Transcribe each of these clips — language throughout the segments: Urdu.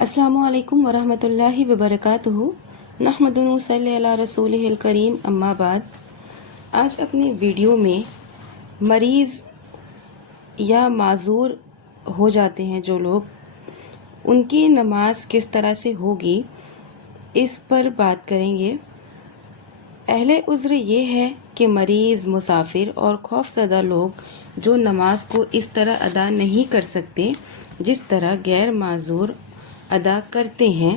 السلام علیکم ورحمۃ اللہ وبرکاتہ۔ نحمدہ و صلی علی رسولہ الکریم، اما بعد۔ آج اپنی ویڈیو میں مریض یا معذور ہو جاتے ہیں جو لوگ، ان کی نماز کس طرح سے ہوگی اس پر بات کریں گے۔ اہل عذر یہ ہے کہ مریض، مسافر اور خوف زدہ لوگ جو نماز کو اس طرح ادا نہیں کر سکتے جس طرح غیر معذور ادا کرتے ہیں،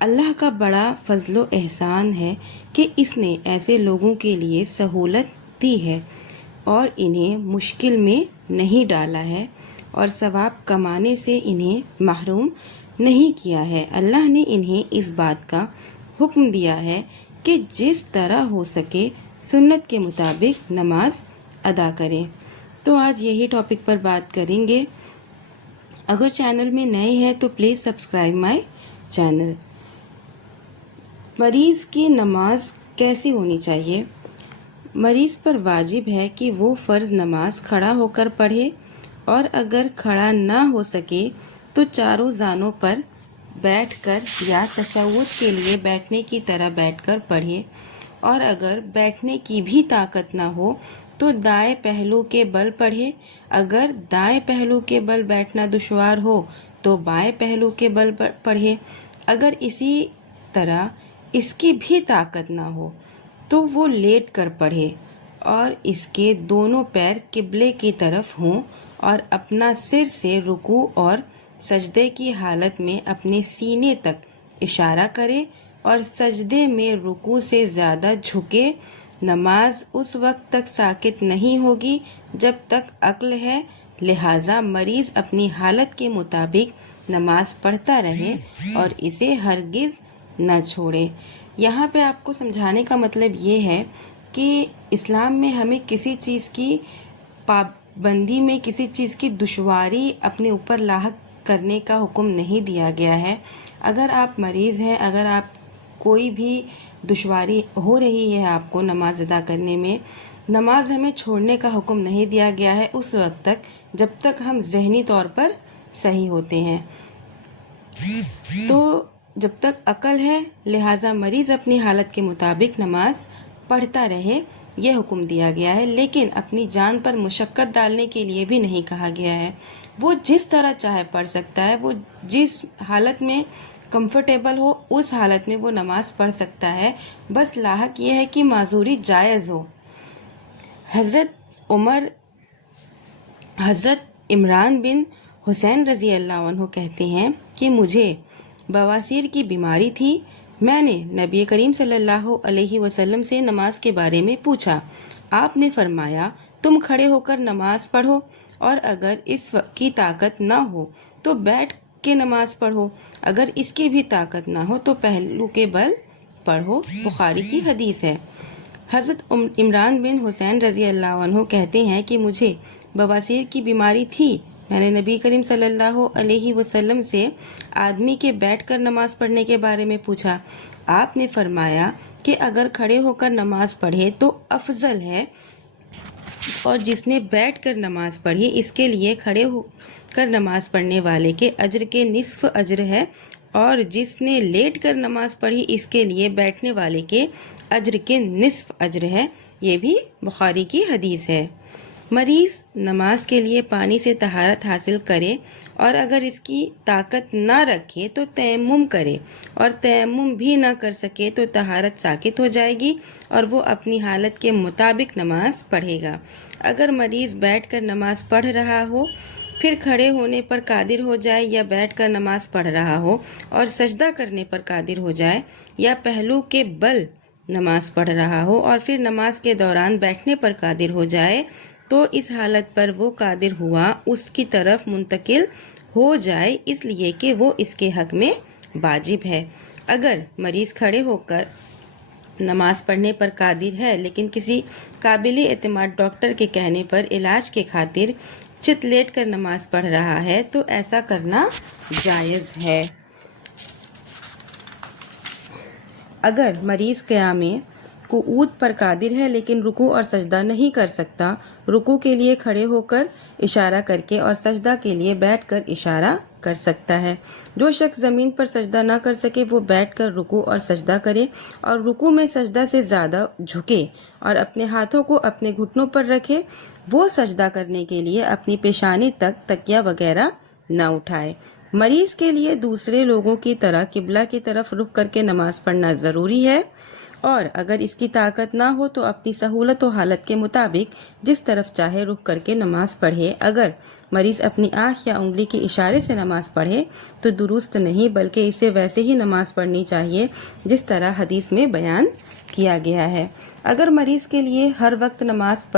اللہ کا بڑا فضل و احسان ہے کہ اس نے ایسے لوگوں کے لیے سہولت دی ہے اور انہیں مشکل میں نہیں ڈالا ہے اور ثواب کمانے سے انہیں محروم نہیں کیا ہے۔ اللہ نے انہیں اس بات کا حکم دیا ہے کہ جس طرح ہو سکے سنت کے مطابق نماز ادا کریں۔ تو آج یہی ٹاپک پر بات کریں گے۔ اگر چینل میں نئے ہیں تو پلیز سبسکرائب مائی چینل۔ مریض کی نماز کیسی ہونی چاہیے؟ مریض پر واجب ہے کہ وہ فرض نماز کھڑا ہو کر پڑھے، اور اگر کھڑا نہ ہو سکے تو چاروں زانوں پر بیٹھ کر یا تشہد کے لیے بیٹھنے کی طرح بیٹھ کر پڑھے، اور اگر بیٹھنے کی بھی طاقت نہ ہو تو دائیں پہلو کے بل پڑھے۔ اگر دائیں پہلو کے بل بیٹھنا دشوار ہو تو بائیں پہلو کے بل پڑھے۔ اگر اسی طرح اس کی بھی طاقت نہ ہو تو وہ لیٹ کر پڑھے اور اس کے دونوں پیر قبلے کی طرف ہوں، اور اپنا سر سے رکوع اور سجدے کی حالت میں اپنے سینے تک اشارہ کرے اور سجدے میں رکوع سے زیادہ جھکے۔ نماز اس وقت تک ساکت نہیں ہوگی جب تک عقل ہے، لہٰذا مریض اپنی حالت کے مطابق نماز پڑھتا رہے اور اسے ہرگز نہ چھوڑے۔ یہاں پہ آپ کو سمجھانے کا مطلب یہ ہے کہ اسلام میں ہمیں کسی چیز کی پابندی میں، کسی چیز کی دشواری اپنے اوپر لاحق کرنے کا حکم نہیں دیا گیا ہے۔ اگر آپ مریض ہیں، اگر آپ کوئی بھی دشواری ہو رہی ہے آپ کو نماز ادا کرنے میں، نماز ہمیں چھوڑنے کا حکم نہیں دیا گیا ہے اس وقت تک جب تک ہم ذہنی طور پر صحیح ہوتے ہیں۔ تو جب تک عقل ہے، لہٰذا مریض اپنی حالت کے مطابق نماز پڑھتا رہے، یہ حکم دیا گیا ہے، لیکن اپنی جان پر مشقت ڈالنے کے لیے بھی نہیں کہا گیا ہے۔ وہ جس طرح چاہے پڑھ سکتا ہے، وہ جس حالت میں کمفرٹیبل ہو اس حالت میں وہ نماز پڑھ سکتا ہے، بس لاحق یہ ہے کہ معذوری جائز ہو۔ حضرت عمران بن حسین رضی اللہ عنہ کہتے ہیں کہ مجھے بواسیر کی بیماری تھی۔ میں نے نبی کریم صلی اللہ علیہ وسلم سے نماز کے بارے میں پوچھا۔ آپ نے فرمایا، تم کھڑے ہو کر نماز پڑھو، اور اگر اس کی طاقت نہ ہو تو بیٹھ کے نماز پڑھو، اگر اس کی بھی طاقت نہ ہو تو پہلو کے بل پڑھو۔ بخاری کی حدیث ہے۔ حضرت عمران بن حسین رضی اللہ عنہ کہتے ہیں کہ مجھے بواسیر کی بیماری تھی۔ میں نے نبی کریم صلی اللہ علیہ وسلم سے آدمی کے بیٹھ کر نماز پڑھنے کے بارے میں پوچھا۔ آپ نے فرمایا کہ اگر کھڑے ہو کر نماز پڑھے تو افضل ہے، اور جس نے بیٹھ کر نماز پڑھی اس کے لیے کھڑے ہو کر نماز پڑھنے والے کے اجر کے نصف اجر ہے، اور جس نے لیٹ کر نماز پڑھی اس کے لیے بیٹھنے والے کے اجر کے نصف اجر ہے۔ یہ بھی بخاری کی حدیث ہے۔ مریض نماز کے لیے پانی سے طہارت حاصل کرے، اور اگر اس کی طاقت نہ رکھے تو تیمم کرے، اور تیمم بھی نہ کر سکے تو طہارت ساقط ہو جائے گی اور وہ اپنی حالت کے مطابق نماز پڑھے گا۔ اگر مریض بیٹھ کر نماز پڑھ رہا ہو، پھر کھڑے ہونے پر قادر ہو جائے، یا بیٹھ کر نماز پڑھ رہا ہو اور سجدہ کرنے پر قادر ہو جائے، یا پہلو کے بل نماز پڑھ رہا ہو اور پھر نماز کے دوران بیٹھنے پر قادر ہو جائے، تو اس حالت پر وہ قادر ہوا اس کی طرف منتقل ہو جائے، اس لیے کہ وہ اس کے حق میں واجب ہے۔ اگر مریض کھڑے ہو کر نماز پڑھنے پر قادر ہے لیکن کسی قابل اعتماد ڈاکٹر کے کہنے پر علاج کے خاطر چت لیٹ کر نماز پڑھ رہا ہے تو ایسا کرنا جائز ہے۔ اگر مریض قیام قعود پر قادر ہے لیکن رکوع اور سجدہ نہیں کر سکتا، رکوع کے لیے کھڑے ہو کر اشارہ کر کے اور سجدہ کے لیے بیٹھ کر اشارہ کر سکتا ہے۔ جو شخص زمین پر سجدہ نہ کر سکے وہ بیٹھ کر رکوع اور سجدہ کرے اور رکوع میں سجدہ سے زیادہ جھکے اور اپنے ہاتھوں کو اپنے گھٹنوں پر رکھے۔ وہ سجدہ کرنے کے لیے اپنی پیشانی تک تکیہ وغیرہ نہ اٹھائے۔ مریض کے لیے دوسرے لوگوں کی طرح قبلہ کی طرف رخ کر کے نماز پڑھنا ضروری ہے، اور اگر اس کی طاقت نہ ہو تو اپنی سہولت و حالت کے مطابق جس طرف چاہے رخ کر کے نماز پڑھے۔ اگر مریض اپنی آنکھ یا انگلی کے اشارے سے نماز پڑھے تو درست نہیں، بلکہ اسے ویسے ہی نماز پڑھنی چاہیے جس طرح حدیث میں بیان کیا گیا ہے۔ اگر مریض کے لیے ہر وقت نماز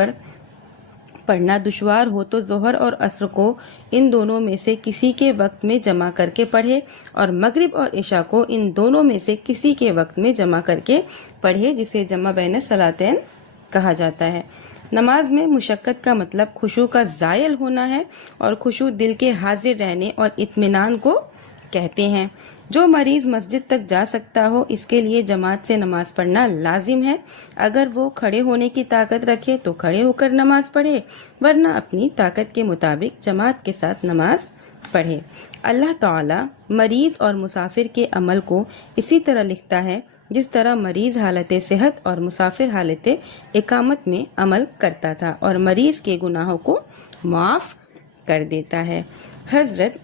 پڑھنا دشوار ہو تو ظہر اور عصر کو ان دونوں میں سے کسی کے وقت میں جمع کر کے پڑھے، اور مغرب اور عشاء کو ان دونوں میں سے کسی کے وقت میں جمع کر کے پڑھے، جسے جمع بین الصلاتین کہا جاتا ہے۔ نماز میں مشقت کا مطلب خشوع کا زائل ہونا ہے، اور خشوع دل کے حاضر رہنے اور اطمینان کو کہتے ہیں۔ جو مریض مسجد تک جا سکتا ہو اس کے لیے جماعت سے نماز پڑھنا لازم ہے۔ اگر وہ کھڑے ہونے کی طاقت رکھے تو کھڑے ہو کر نماز پڑھے، ورنہ اپنی طاقت کے مطابق جماعت کے ساتھ نماز پڑھے۔ اللہ تعالی مریض اور مسافر کے عمل کو اسی طرح لکھتا ہے جس طرح مریض حالت صحت اور مسافر حالت اقامت میں عمل کرتا تھا، اور مریض کے گناہوں کو معاف کر دیتا ہے۔ حضرت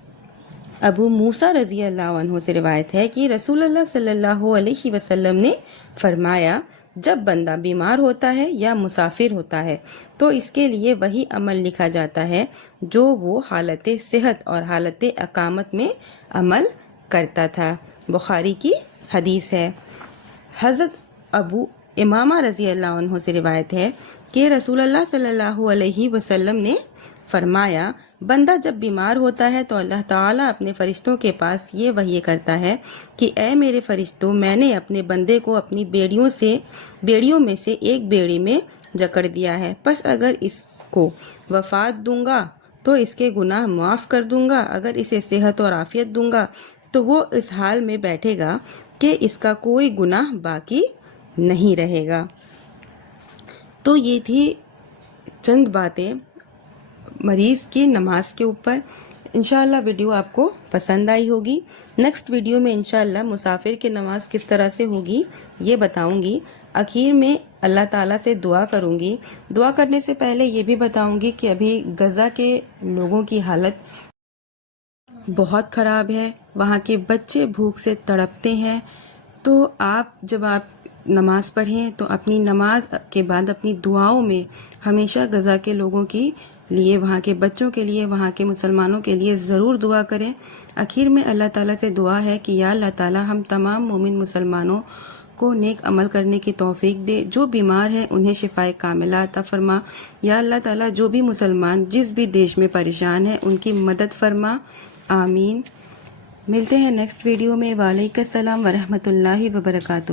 ابو موسیٰ رضی اللہ عنہ سے روایت ہے کہ رسول اللہ صلی اللہ علیہ وسلم نے فرمایا، جب بندہ بیمار ہوتا ہے یا مسافر ہوتا ہے تو اس کے لیے وہی عمل لکھا جاتا ہے جو وہ حالت صحت اور حالت اقامت میں عمل کرتا تھا۔ بخاری کی حدیث ہے۔ حضرت ابو امامہ رضی اللہ عنہ سے روایت ہے کہ رسول اللہ صلی اللہ علیہ وسلم نے فرمایا، بندہ جب بیمار ہوتا ہے تو اللہ تعالیٰ اپنے فرشتوں کے پاس یہ وحی کرتا ہے کہ اے میرے فرشتوں، میں نے اپنے بندے کو اپنی بیڑیوں میں سے ایک بیڑی میں جکڑ دیا ہے، پس اگر اس کو وفات دوں گا تو اس کے گناہ معاف کر دوں گا، اگر اسے صحت اور عافیت دوں گا تو وہ اس حال میں بیٹھے گا کہ اس کا کوئی گناہ باقی نہیں رہے گا۔ تو یہ تھی چند باتیں مریض کی نماز کے اوپر۔ انشاءاللہ ویڈیو آپ کو پسند آئی ہوگی۔ نیکسٹ ویڈیو میں انشاءاللہ مسافر کی نماز کس طرح سے ہوگی یہ بتاؤں گی۔ آخر میں اللہ تعالیٰ سے دعا کروں گی۔ دعا کرنے سے پہلے یہ بھی بتاؤں گی کہ ابھی غزہ کے لوگوں کی حالت بہت خراب ہے، وہاں کے بچے بھوک سے تڑپتے ہیں۔ تو جب آپ نماز پڑھیں تو اپنی نماز کے بعد اپنی دعاؤں میں ہمیشہ غزہ کے لوگوں کے لیے، وہاں کے بچوں کے لیے، وہاں کے مسلمانوں کے لیے ضرور دعا کریں۔ آخر میں اللہ تعالیٰ سے دعا ہے کہ یا اللہ تعالیٰ ہم تمام مومن مسلمانوں کو نیک عمل کرنے کی توفیق دے، جو بیمار ہیں انہیں شفائے کاملہ عطا فرما۔ یا اللہ تعالیٰ جو بھی مسلمان جس بھی دیش میں پریشان ہیں ان کی مدد فرما، آمین۔ ملتے ہیں نیکسٹ ویڈیو میں۔ وعلیکم السلام ورحمۃ اللہ وبرکاتہ۔